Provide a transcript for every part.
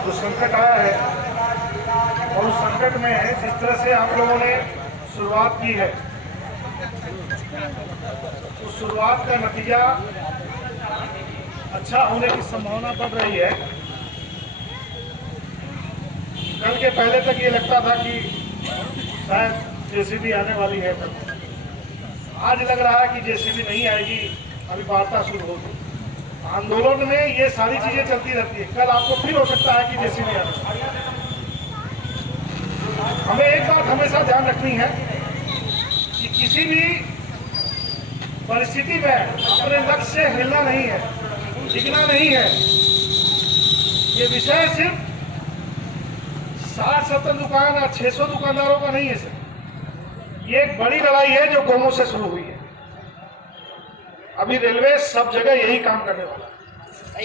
जो संकट आया है और उस संकट में जिस तरह से आप लोगों ने शुरुआत की है, उस शुरुआत का नतीजा अच्छा होने की संभावना बढ़ रही है। कल के पहले तक ये लगता था कि शायद जेसीबी आने वाली है, आज लग रहा है कि जेसीबी नहीं आएगी, अभी वार्ता शुरू होगी। आंदोलन में ये सारी चीजें चलती रहती है। कल आपको फिर हो सकता है कि जेसीबी आए। हमें एक बात हमेशा ध्यान रखनी है कि किसी भी परिस्थिति में अपने लक्ष्य से हिलना नहीं है, झुकना नहीं है। ये विषय सिर्फ 60-70 दुकान या 600 दुकानदारों का नहीं है सर। ये एक बड़ी लड़ाई है जो गोमो से शुरू हुई है। अभी रेलवे सब जगह यही काम करने वाला है।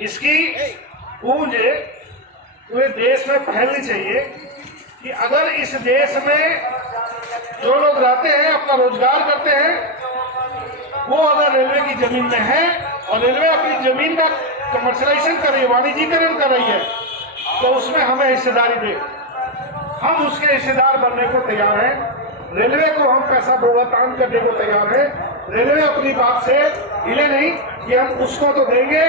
इसकी गूंज पूरे देश में फैलनी चाहिए कि अगर इस देश में जो लोग रहते हैं, अपना रोजगार करते हैं, वो अगर रेलवे की जमीन में है और रेलवे अपनी जमीन का कमर्शलाइजेशन कर रही है, वाणिज्यीकरण कर रही है, तो उसमें हमें हिस्सेदारी दे। हम उसके हिस्सेदार बनने को तैयार हैं। रेलवे को हम पैसा भुगतान करने को तैयार है। रेलवे अपनी बात से हिले नहीं कि हम उसको तो देंगे,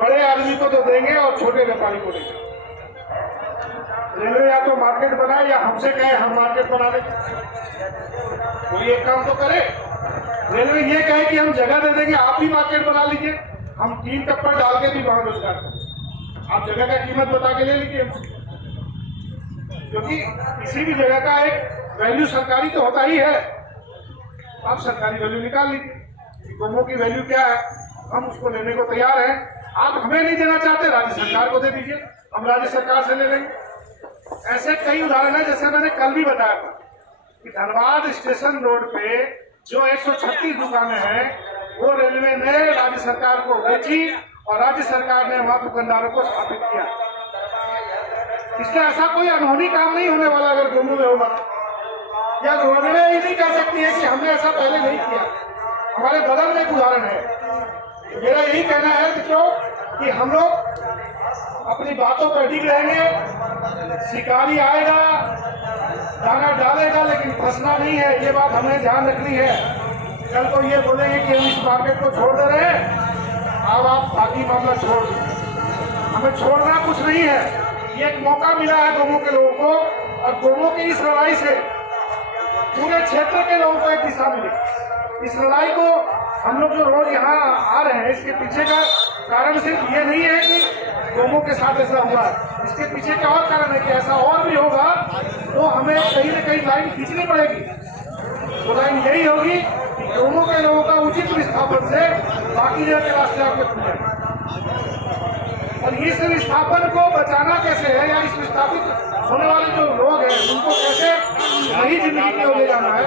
बड़े आदमी को तो देंगे और छोटे व्यापारी को देंगे। रेलवे या तो मार्केट बनाए या हमसे कहे हम मार्केट बना दें। कोई एक काम तो करे। रेलवे ये कहे कि हम जगह दे देंगे, आप भी मार्केट बना लीजिए, हम 3 टप्पर डाल के भी वहां रोजगार करें। आप जगह का कीमत बता के ले लीजिए हमसे, क्योंकि किसी भी जगह का एक वैल्यू सरकारी तो होता ही है। आप सरकारी वैल्यू निकाल लीजिए, गोमो की वैल्यू क्या है, हम उसको लेने को तैयार हैं। आप हमें नहीं देना चाहते, राज्य सरकार को दे दीजिए, हम राज्य सरकार से ले लेंगे। ऐसे कई उदाहरण है, जैसे मैंने कल भी बताया था कि धनबाद स्टेशन रोड पे जो 136 दुकानें हैं, वो रेलवे ने राज्य सरकार को बेची और राज्य सरकार ने वहां दुकानदारों को स्थापित किया। इसलिए ऐसा कोई अनहोनी काम नहीं होने वाला अगर गोमो में होगा। या रेलवे ये नहीं कह सकती है कि हमने ऐसा पहले नहीं किया। हमारे बगल में एक उदाहरण है। मेरा यही कहना है मित्रों कि हम लोग अपनी बातों पर अडिग रहेंगे। शिकारी आएगा, दाना डालेगा, लेकिन फंसना नहीं है, ये बात हमें ध्यान रखनी है। कल को ये बोलेंगे कि हम इस मार्केट को छोड़ दे रहे हैं, अब आप बाकी मामला छोड़ दीजिए। हमें छोड़ना कुछ नहीं है। ये एक मौका मिला है गोमो के लोगों को, और गोमो की इस लड़ाई से पूरे क्षेत्र के लोगों को एक दिशा मिली। इस लड़ाई को हम लोग जो रोज यहाँ आ रहे हैं, इसके पीछे का कारण सिर्फ ये नहीं है कि गोमो के साथ ऐसा हुआ। इसके पीछे का और कारण है कि ऐसा और भी होगा तो हमें कहीं न कहीं लाइन खींचनी पड़ेगी। तो लाइन यही होगी कि गोमो के लोगों का उचित विस्थापन से बाकी जगह के रास्ते आपको खुले। और इस विस्थापन को बचाना कैसे है, या इस विस्थापित होने वाले जो लोग हैं उनको कैसे नई जिंदगी की ओर ले जाना है।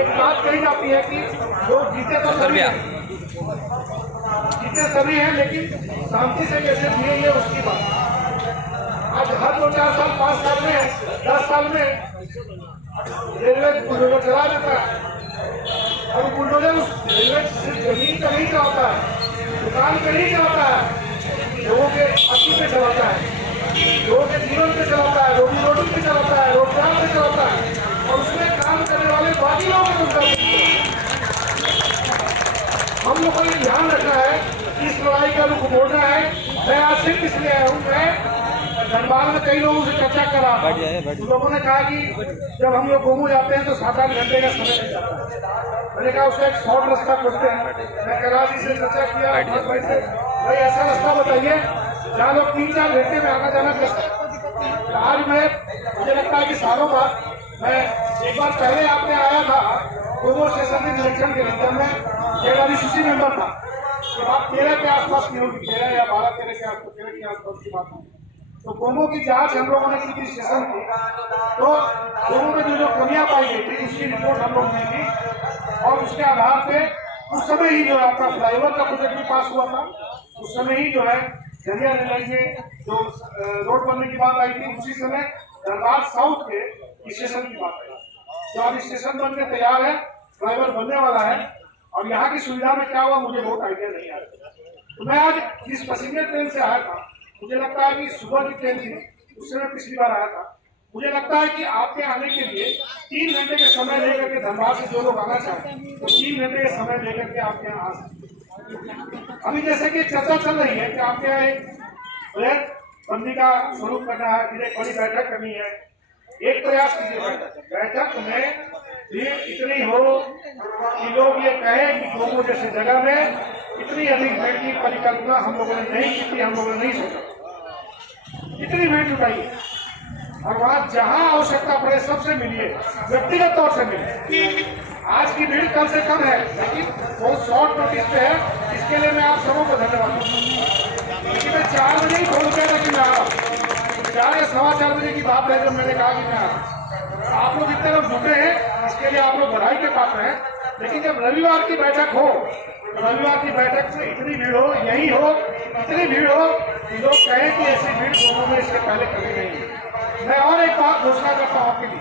एक बात कही जाती है कि लोग जीते तो सभी हैं, लेकिन शांति से कैसे जिएंगे उसकी बात। आज हर 2-4 साल 5 साल में 10 साल में रेलवे बुलडोजर चला देता है, और बुलडोजर उस रेलवे जमीन का नहीं चलाता है, दुकान पे नहीं चलाता है, लोगों के अस्सी पे चलाता है, लोगों के जीवन पे चलाता है, रोजी रोटी पे चलाता है, रोजगार पे चलाता है, और उसमें काम करने वाले बाकी लोगों को रोजगार देते हैं। हम लोगों को ये ध्यान रखना है, इस लड़ाई का रुख मोड़ना है। मैं आज सिर्फ इसलिए आया हूँ, मैं धनबाद में कई लोगों से चर्चा करा, तो लोगों ने कहा कि जब हम लोग गोमो जाते हैं तो 7-8 घंटे का समय लग जाता है। मैंने कहा उसका एक शॉर्ट रास्ता खोजते हैं। मैं कैलाश जी से चर्चा किया, भाई ऐसा रास्ता बताइए जहाँ लोग 3-4 घंटे में आना जाना कर सकते। आज मुझे लगता है कि सालों बाद मैं एक बार पहले आपने आया था गोमो स्टेशन के निरीक्षण के लिए, जब मैं KRDCC मेंबर था। ये बात 13 के आसपास की होगी, 13 या 12-13 के आसपास, 13 के आसपास की बात है। तो गोमो की जांच हम लोगों ने की थी स्टेशन की, तो गोमो में जो कमियां पाई गई थी उसकी रिपोर्ट हम लोग दी थी, और उसके आधार पे उस समय ही जो है अपना फ्लाईओवर का प्रोजेक्ट भी पास हुआ था। उस समय ही जो है जरिया रेलवे में जो रोड बनने की बात आई थी, उसी समय धनबाद साउथ के स्टेशन की बात आई। तो अब स्टेशन बन के तैयार है, फ्लाईओवर बनने वाला है, और यहाँ की सुविधा में क्या हुआ मुझे बहुत आइडिया नहीं आया। तो मैं आज जिस पैसेंजर ट्रेन से आया था मुझे लगता है कि सुबह की ट्रेन थी, उससे मैं पिछली बार आया था। मुझे लगता है कि आपके आने के लिए 3 घंटे के समय लेकर के धनबाद से जो लोग आना चाहें तो 3 घंटे के समय लेकर के आपके यहाँ आ सकते। अभी जैसे कि चर्चा चल रही है कि आपके यहाँ एक वृहद बंदी का स्वरूप करना है, फिर एक बड़ी बैठक करनी है। एक प्रयास कीजिए बैठक में ये इतनी हो कि लोग ये कहें कि गोमो जैसे जगह में इतनी अधिक भीड़ की परिकल्पना हम लोगों ने नहीं की थी, हम लोगों ने नहीं सोचा। इतनी भीड़ जुटाई और वहां जहां आवश्यकता पड़े सबसे मिलिए, व्यक्तिगत तौर से मिलिए। आज की भीड़ कल से कम है, लेकिन बहुत शॉर्ट नोटिस पे है, इसके लिए मैं आप सबों को धन्यवाद दूंगा। क्योंकि मैं 4 बजे ही फोन किया था कि मैं आ रहा हूँ, 4 या 4:15 बजे की बात है जब मैंने कहा कि मैं आ रहा हूँ। आप लोग इतने लोग जुटे हैं, इसके लिए आप लोग बधाई के पात्र हैं। लेकिन जब रविवार की बैठक हो तो रविवार की बैठक में इतनी भीड़ हो, यही हो, इतनी भीड़ हो कि लोग कहें कि ऐसी भीड़ दोनों में इससे पहले कभी नहीं हुई। मैं और एक बात घोषणा करता हूँ आपके लिए,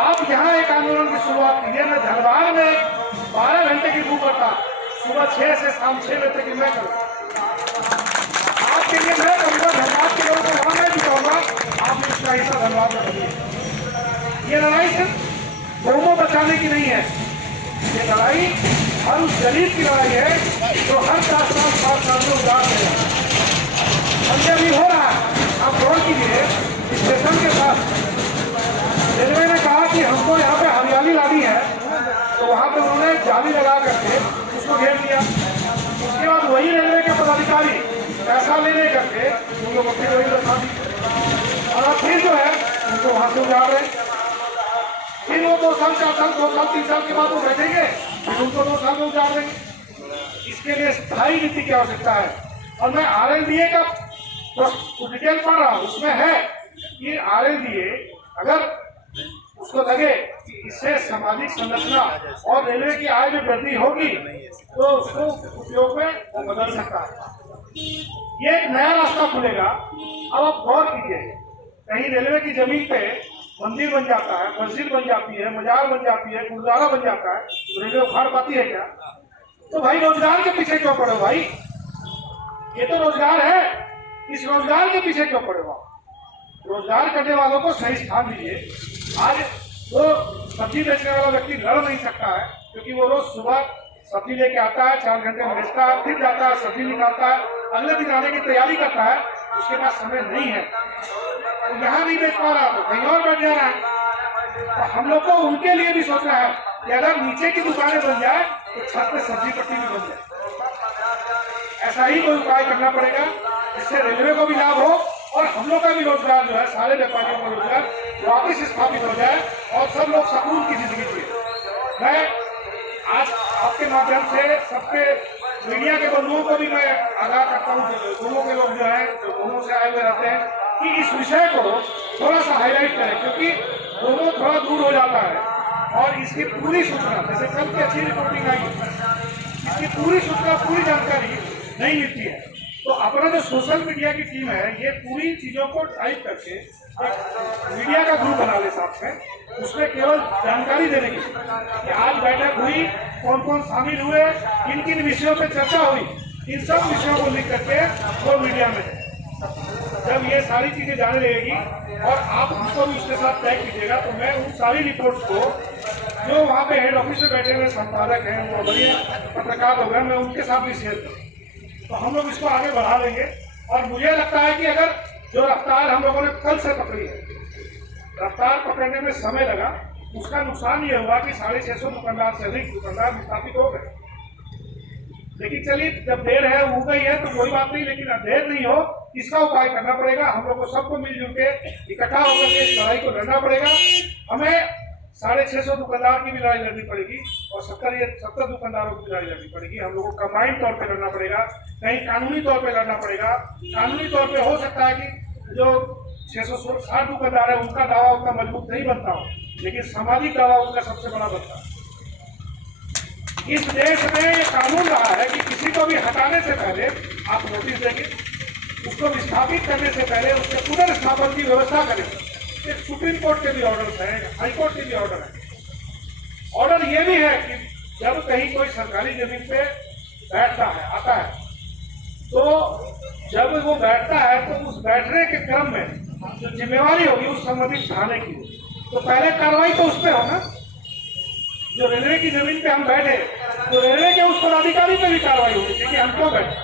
आप यहाँ एक आंदोलन की शुरुआत कीजिए। मैं धनबाद में 12 घंटे की धूप करता, सुबह 6 से शाम 6 बजे तक की मैं करूँ। आपके लिए मैं करूँगा, धनबाद के लोगों को वहाँ मैं जुटाऊंगा, आप इसका हिस्सा धनबाद में करिए। ये लड़ाई सिर्फ गोमो बचाने की नहीं है, ये लड़ाई हर उस गरीब की लड़ाई है जो हर 4 साल 5 साल में उदार है। और ये अभी हो रहा है, आप गौर कीजिए। स्टेशन के पास रेलवे ने कहा कि हमको यहाँ पे हरियाली लानी है, तो वहाँ पे उन्होंने जाली लगा करके उसको घेर दिया। उसके बाद वही रेलवे के पदाधिकारी पैसा लेने करके उन लोगों को फिर वही बता दी और अब फिर जो है उनको वहाँ से उजाड़ रहे। फिर वो 2 साल 4 साल 2 साल 3 साल के बाद वो बैठेंगे, फिर उनको 2 साल में उजाड़ देंगे। इसके लिए स्थायी नीति की आवश्यकता है। और मैं RLDA का डिटेल पढ़ रहा हूँ, उसमें है कि RLDA अगर उसको लगे कि इससे सामाजिक संरचना और रेलवे की आय में वृद्धि होगी तो उसको उपयोग में बदल सकता है। ये एक नया रास्ता खुलेगा। अब आप गौर कीजिए, कहीं रेलवे की जमीन पे मंदिर बन जाता है, मस्जिद बन जाती है, मजार बन जाती है, गुरुद्वारा बन जाता है, तो रेलवे उखाड़ पाती है क्या? तो भाई रोजगार के पीछे क्यों पड़े भाई? ये तो रोजगार है, इस रोजगार के पीछे क्यों पड़े हो? रोजगार करने वालों को सही स्थान दीजिए। आज वो सब्जी बेचने वाला व्यक्ति लड़ नहीं सकता है, क्योंकि वो रोज सुबह सब्जी लेके आता है, 4 घंटे में बेचता है, फिर जाता है, सब्जी निकालता है, अगले दिन आने की तैयारी करता है, उसके पास समय नहीं है। तो यहाँ नहीं बेच पा रहा तो कहीं और बैठ जा रहा है। तो हम लोग को उनके लिए भी सोचना है कि अगर नीचे की दुकानें बन जाए तो छत पे सब्जी पट्टी भी बन जाए। ऐसा ही कोई उपाय करना पड़ेगा जिससे रेलवे को भी लाभ हो और हम लोग का भी रोजगार जो है, सारे व्यापारियों का रोजगार वापिस स्थापित हो जाए और सब लोग सुकून की जिंदगी जिए। मैं आज आपके माध्यम से सबके मीडिया के बंधुओं को भी मैं आगाह करता हूँ, दोनों के लोग जो है जो दोनों से आए हुए रहते हैं, कि इस विषय को थोड़ा सा हाईलाइट करें, क्योंकि दोनों थोड़ा दूर हो जाता है और इसकी पूरी सूचना, जैसे कल की अच्छी रिपोर्टिंग आई, इसकी पूरी सूचना, पूरी जानकारी नहीं मिलती है। तो अपना जो सोशल मीडिया की टीम है, ये पूरी चीजों को टाइप करके मीडिया का ग्रुप बना ले साथ में, उसमें केवल जानकारी देने की कि आज बैठक हुई, कौन कौन शामिल हुए, किन किन विषयों पे चर्चा हुई, इन सब विषयों को लिख करके वो मीडिया में है। जब ये सारी चीजें जाने लगेगी और आप हमको भी उसके साथ तय कीजिएगा, तो मैं उन सारी रिपोर्ट्स को जो वहाँ पे हेड ऑफिस में बैठे हुए संपादक हैं, वो बढ़िया पत्रकार लोग हैं, मैं उनके साथ भी शेयर करूँ, तो हम लोग इसको आगे बढ़ा लेंगे। और मुझे लगता है कि अगर जो रफ्तार हम लोगों ने कल से पकड़ी है, रफ्तार पकड़ने में समय लगा, उसका नुकसान ये हुआ कि 650 दुकानदार से अधिक दुकानदार विस्थापित हो गए। लेकिन चलिए, जब देर है हो गई है तो कोई बात नहीं, लेकिन अब देर नहीं हो, इसका उपाय करना पड़ेगा। हम लोग को सबको मिलजुल के इकट्ठा होकर के इस लड़ाई को लड़ना पड़ेगा। हमें 650 दुकानदार की भी लड़ाई लड़नी पड़ेगी और 70 दुकानदारों की लड़ाई लड़नी पड़ेगी। हम लोग को कंबाइंड तौर पे लड़ना पड़ेगा, कहीं कानूनी तौर पे लड़ना पड़ेगा। कानूनी तौर पे हो सकता है कि जो 660 दुकानदार है उनका दावा उतना मजबूत नहीं बनता हो, लेकिन सामाजिक दावा उनका सबसे बड़ा बनता है। इस देश में ये कानून रहा है कि किसी को भी हटाने से पहले आप नोटिस देंगे, उसको विस्थापित करने से पहले उसके पुनर्स्थापन की व्यवस्था करेंगे। सुप्रीम कोर्ट के भी ऑर्डर है, हाई कोर्ट के भी ऑर्डर है। ऑर्डर ये भी है कि जब कहीं कोई सरकारी जमीन पे बैठता है, आता है, तो जब वो बैठता है तो उस बैठने के क्रम में जो जिम्मेवारी होगी उस संबंधित थाने की, तो पहले कार्रवाई तो उस पर हो ना। जो रेलवे की जमीन पे हम बैठे तो रेलवे के उस पदाधिकारी पे भी कार्रवाई होगी, क्योंकि हम क्यों बैठे।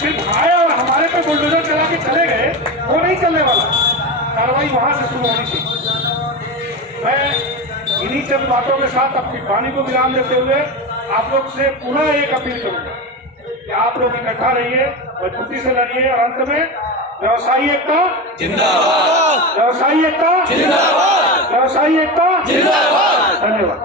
सिर्फ आए और हमारे पे बुलडोजर चला के चले गए, वो नहीं चलने वाला। कार्रवाई वहां से शुरू होनी चाहिए। मैं इन्हीं चंद बातों के साथ अपनी वाणी को विराम देते हुए आप लोग से पुनः एक अपील करूंगा कि आप लोग इकट्ठा रहिए, मजबूती से लड़िए और अंत में व्यवसायी एकता जिंदाबाद, व्यवसायी एकता जिंदाबाद, व्यवसायी एकता जिंदाबाद। धन्यवाद।